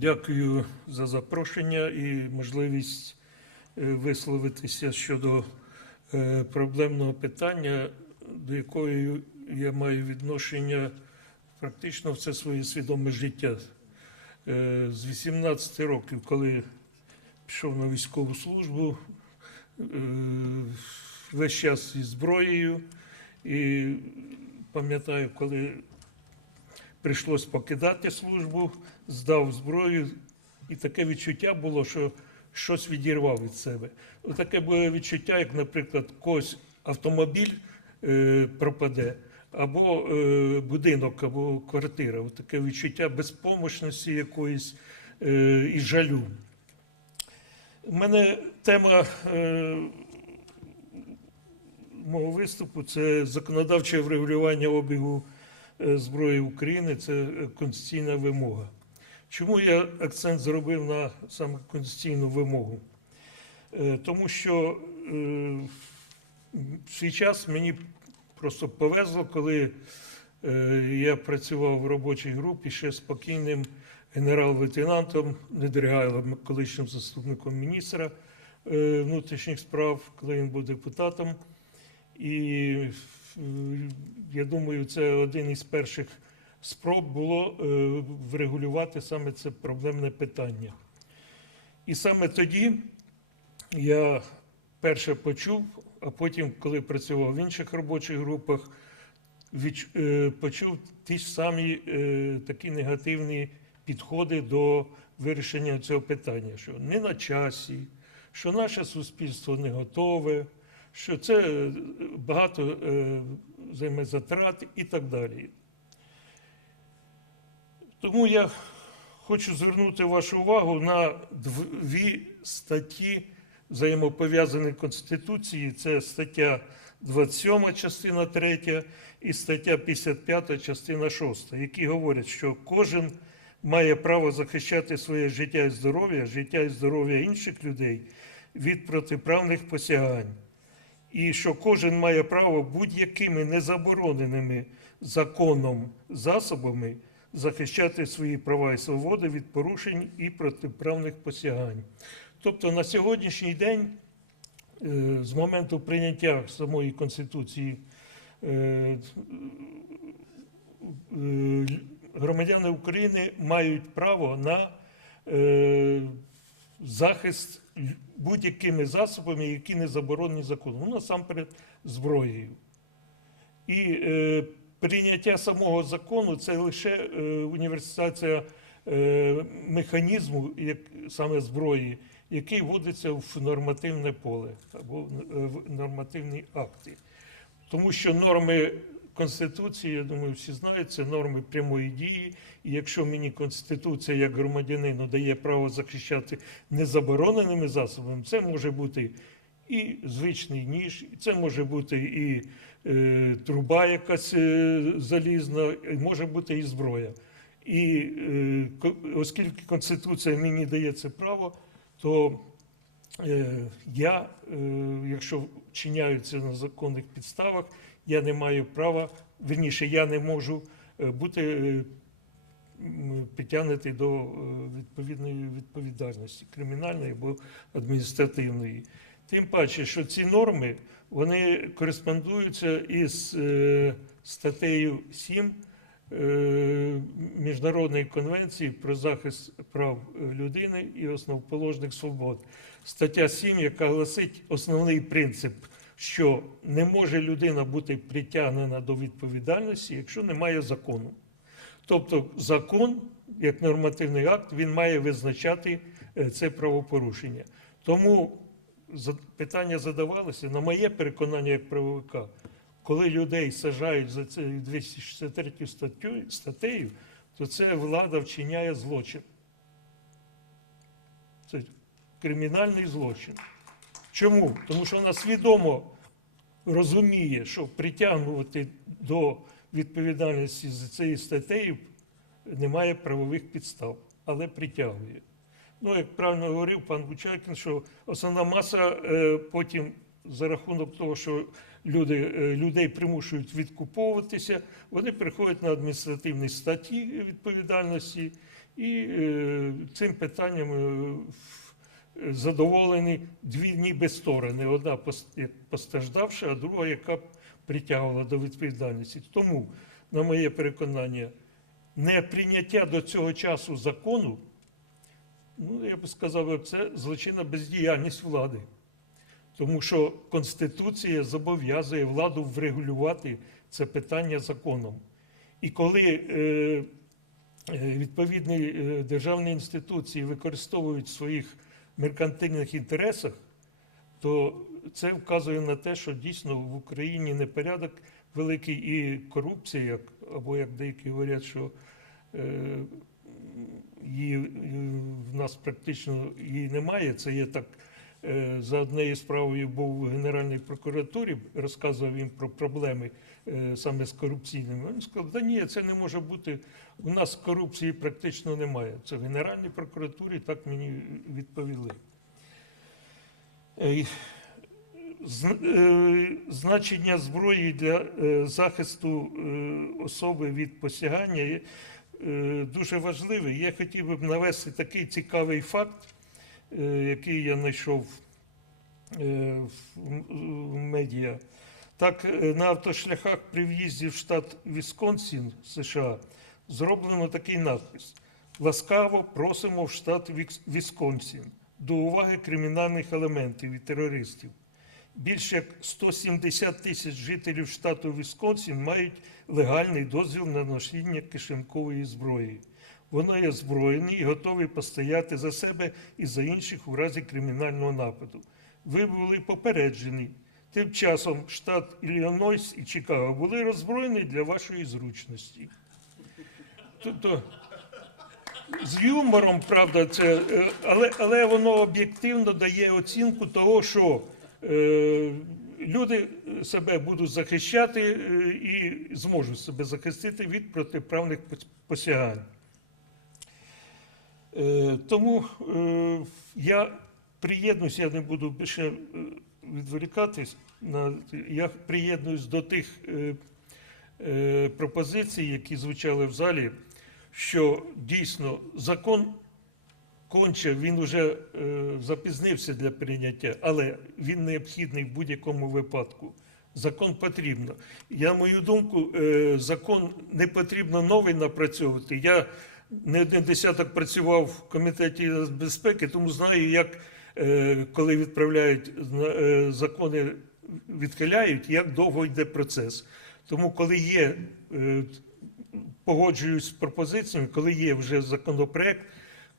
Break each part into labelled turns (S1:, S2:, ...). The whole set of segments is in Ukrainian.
S1: Дякую за запрошення і можливість е, висловитися щодо е, проблемного питання, до якої я маю відношення практично все своє свідоме життя. Е, З 18 років, коли пішов на військову службу, весь час зі зброєю, і пам'ятаю, коли прийшлось покидати службу, здав зброю, і таке відчуття було, що щось відірвав від себе. Таке було відчуття, як, наприклад, когось автомобіль е, пропаде, або е, будинок, або квартира. Таке відчуття безпомощності якоїсь е, і жалю. У мене тема е, мого виступу це законодавче врегулювання обігу зброї України, це е, конституційна вимога. Чому я акцент зробив на саме конституційну вимогу? Е, Тому що е, в свій час мені просто повезло, коли е, я працював в робочій групі ще з покійним генерал-лейтенантом Недригайлом, колишнім заступником міністра е, внутрішніх справ, коли він був депутатом. І е, я думаю, це один із перших спроб було е, врегулювати саме це проблемне питання. І саме тоді я перше почув, а потім, коли працював в інших робочих групах, е, почув ті ж самі е, такі негативні підходи до вирішення цього питання, що не на часі, що наше суспільство не готове, що це е, багато е, взаємозатрат і так далі. Тому я хочу звернути вашу увагу на дві статті взаємопов'язані Конституції. Це стаття 27, частина 3 і стаття 55, частина 6, які говорять, що кожен має право захищати своє життя і здоров'я, життя і здоров'я інших людей від протиправних посягань. І що кожен має право будь-якими незабороненими законом засобами захищати свої права і свободи від порушень і протиправних посягань. Тобто на сьогоднішній день, е, з моменту прийняття самої Конституції, е, е, громадяни України мають право на захист будь-якими засобами, які не заборонені законом, ну, насамперед зброєю. І е, прийняття самого закону це лише е, університація е, механізму, як саме зброї, який вводиться в нормативне поле або е, в нормативні акти. Тому що норми Конституції, я думаю, всі знають, це норми прямої дії. І якщо мені Конституція як громадянину дає право захищати незабороненими засобами, це може бути і звичний ніж, це може бути і е, труба якась е, залізна, може бути і зброя. І е, оскільки Конституція мені дає це право, то е, я, е, якщо вчиняються на законних підставах, я не маю права, верніше, я не можу е, бути е, притягнутий до е, відповідної відповідальності, кримінальної або адміністративної. Тим паче, що ці норми вони кореспондуються із статтею 7 е, Міжнародної конвенції про захист прав людини і основоположних свобод. Стаття 7, яка гласить основний принцип, що не може людина бути притягнена до відповідальності, якщо немає закону. Тобто закон, як нормативний акт, він має визначати е, це правопорушення. Тому питання задавалося, на моє переконання як правовика, коли людей сажають за це 263 статтю, статтею, то це влада вчиняє злочин. Це кримінальний злочин. Чому? Тому що вона свідомо розуміє, що притягнути до відповідальності за цією статтею немає правових підстав, але притягує. Ну, як правильно говорив пан Бучайкін, що основна маса е, потім за рахунок того, що люди, е, людей примушують відкуповуватися, вони приходять на адміністративні статті відповідальності і е, цим питанням е, задоволені дві ніби сторони. Одна пос- постраждавша, а друга, яка притягувала до відповідальності. Тому, на моє переконання, не прийняття до цього часу закону, ну, я би сказав, це злочинна бездіяльність влади. Тому що Конституція зобов'язує владу врегулювати це питання законом. І коли е, е, відповідні е, державні інституції використовують своїх меркантильних інтересах, то це вказує на те, що дійсно в Україні непорядок великий і корупція, як, або як деякі говорять, що е, її е, в нас практично її немає. Це є так. Е, За однією справою був в Генеральній прокуратурі, розказував їм про проблеми е, саме з корупційними. Він сказав, да ні, це не може бути. У нас корупції практично немає. Це в Генеральній прокуратурі так мені відповіли. Е, Значення зброї для захисту особи від посягання дуже важливе. Я хотів би навести такий цікавий факт, який я знайшов е, в медіа. Так, е, на автошляхах при в'їзді в штат Вісконсін, США, зроблено такий надпис: Ласкаво просимо в штат Вісконсін до уваги кримінальних елементів і терористів. Більше як 170 тисяч жителів штату Вісконсін мають легальний дозвіл на ношіння кишенькової зброї. Вони є озброєні і готові постояти за себе і за інших у разі кримінального нападу. Ви були попереджені. Тим часом штат Іллінойс і Чикаго були роззброєні для вашої зручності. Тобто з юмором, правда, це, е, але, але воно об'єктивно дає оцінку того, що е, люди себе будуть захищати е, і зможуть себе захистити від протиправних посягань. Е, тому е, я приєднуюсь, я не буду більше е, відволікатись. Я приєднуюсь до тих пропозицій, які звучали в залі, що дійсно закон конче, він вже запізнився для прийняття, але він необхідний в будь-якому випадку. Закон потрібно. Я, мою думку, закон не потрібно новий напрацьовувати. Я не один десяток працював в комітеті безпеки, тому знаю, як е, коли відправляють е, закони, відхиляють, як довго йде процес. Тому, коли є, е, погоджуюсь з пропозиціями, коли є вже законопроект,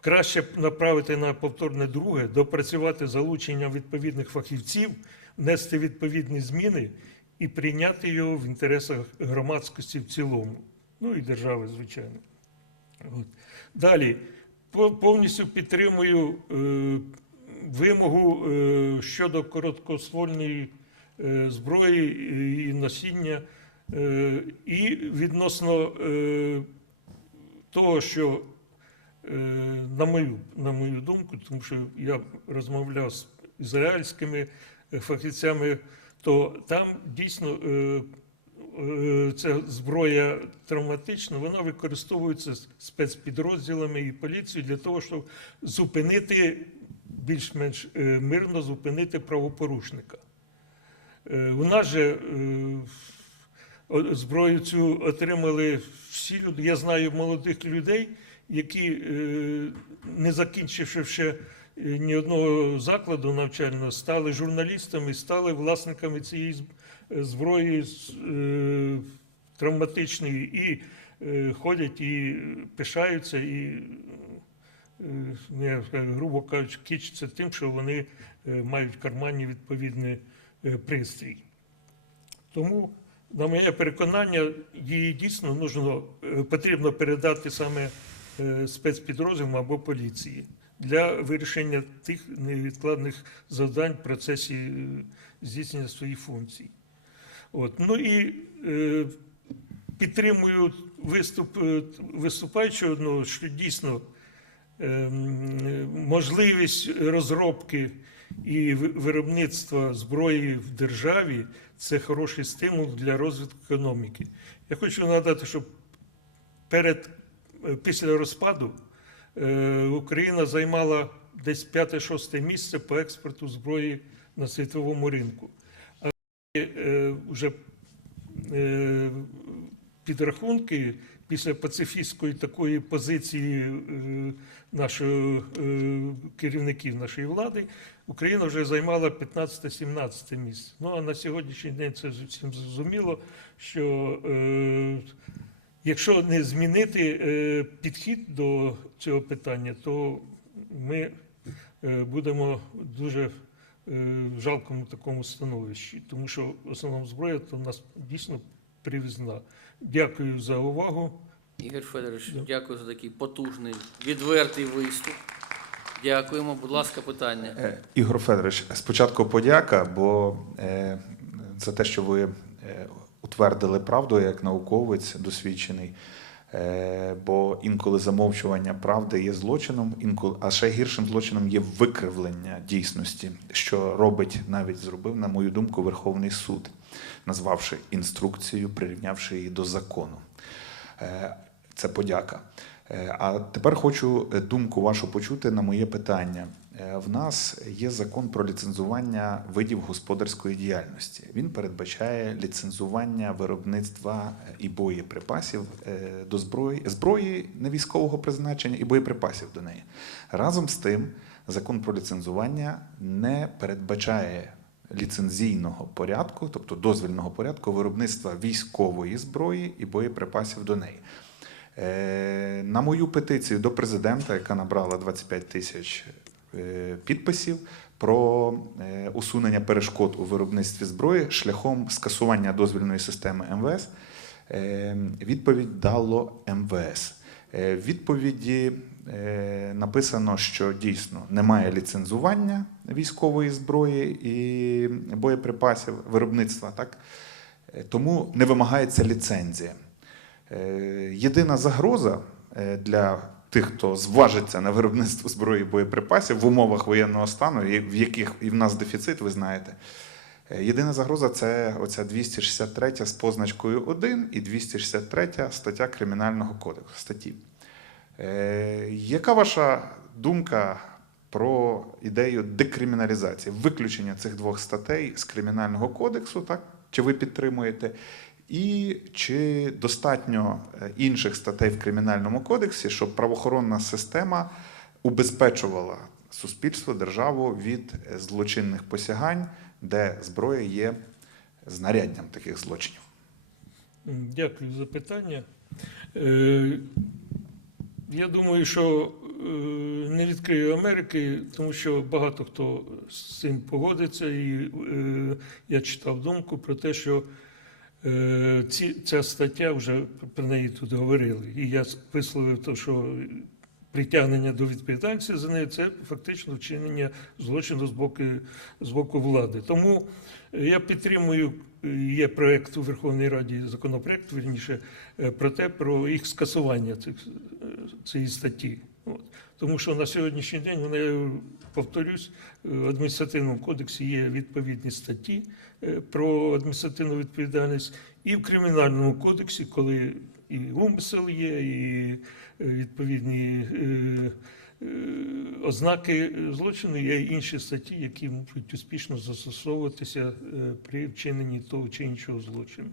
S1: краще направити на повторне друге, допрацювати залучення відповідних фахівців, внести відповідні зміни і прийняти його в інтересах громадськості в цілому, ну і держави, звичайно. От. Далі повністю підтримую е, вимогу е, щодо короткоствольної е, зброї і носіння, е, і відносно е, того, що, е, на мою, на мою думку, тому що я розмовляв з ізраїльськими е, фахівцями, то там дійсно е, ця зброя травматична, вона використовується спецпідрозділами і поліцією для того, щоб зупинити більш-менш е, мирно зупинити правопорушника. Е, У нас же е, зброю цю отримали всі люди. Я знаю молодих людей, які, е, не закінчивши ще е, ні одного закладу навчального, стали журналістами, стали власниками цієї з- е, зброї е, травматичної і е, ходять і пишаються, і, е, ну, грубо кажучи, кичаться тим, що вони е, мають в кармані відповідний пристрій. Тому, на моє переконання, її дійсно нужно, потрібно передати саме спецпідрозділам або поліції для вирішення тих невідкладних завдань в процесі здійснення своїх функцій. От. Ну і е, підтримую виступ е, виступаючого, ну, що дійсно ем, можливість розробки І ви- виробництво зброї в державі це хороший стимул для розвитку економіки. Я хочу нагадати, що перед, е, після розпаду е, Україна займала десь 5-6 місце по експорту зброї на світовому ринку. Е, вже е, підрахунки після пацифістської такої позиції е, нашої керівників нашої влади, Україна вже займала 15-17 місце. Ну а на сьогоднішній день це всім зрозуміло, що якщо не змінити підхід до цього питання, то ми будемо дуже в жалкому такому становищі, тому що в основному зброя то в нас дійсно привізна. Дякую за увагу.
S2: Ігор Федорович,
S1: Да.
S2: дякую за такий потужний, відвертий виступ. Дякуємо. Будь ласка, питання.
S3: Е, Ігор Федорович, спочатку подяка, бо е, за те, що ви е, утвердили правду як науковець досвідчений. Е, бо інколи замовчування правди є злочином, інколи, а ще гіршим злочином є викривлення дійсності, що робить навіть зробив, на мою думку, Верховний суд, назвавши інструкцію, прирівнявши її до закону. Е, Це подяка. Е, А тепер хочу думку вашу почути на моє питання. Е, В нас є закон про ліцензування видів господарської діяльності. Він передбачає ліцензування виробництва е, і боєприпасів е, до зброї, зброї не військового призначення і боєприпасів до неї. Разом з тим, закон про ліцензування не передбачає ліцензійного порядку, тобто дозвільного порядку виробництва військової зброї і боєприпасів до неї. На мою петицію до президента, яка набрала 25 тисяч підписів, про е, усунення перешкод у виробництві зброї шляхом скасування дозвільної системи МВС, е, відповідь дало МВС. Е, В відповіді е, написано, що дійсно немає ліцензування військової зброї і боєприпасів виробництва, так? Е, тому не вимагається ліцензія. Е, Єдина загроза е, для тих, хто зважиться на виробництво зброї боєприпасів в умовах воєнного стану, в яких і в нас дефіцит, ви знаєте. Е, Єдина загроза це оця 263 з позначкою 1 і 263 стаття Кримінального кодексу статті. Е, Яка ваша думка про ідею декриміналізації, виключення цих двох статей з Кримінального кодексу, так? Чи ви підтримуєте? І чи достатньо е, інших статей в Кримінальному кодексі, щоб правоохоронна система убезпечувала суспільство, державу від е, злочинних посягань, де зброя є знаряддям таких злочинів?
S1: Дякую за питання. Е, Я думаю, що не відкрию Америки, тому що багато хто з цим погодиться, і я читав думку про те, що ці, ця стаття вже про неї тут говорили. І я висловив те, що притягнення до відповідальності за нею це фактично вчинення злочину з боку, з боку влади. Тому я підтримую, е, є проєкт у Верховній Раді, законопроект, верніше, е, про те, про їх скасування цих, е, цієї статті. От. Тому що на сьогоднішній день, вони, повторюсь, в адміністративному кодексі є відповідні статті е, про адміністративну відповідальність, і в кримінальному кодексі, коли і умисел є, і е, відповідні е, ознаки злочину, є інші статті, які можуть успішно застосовуватися при вчиненні того чи іншого злочину.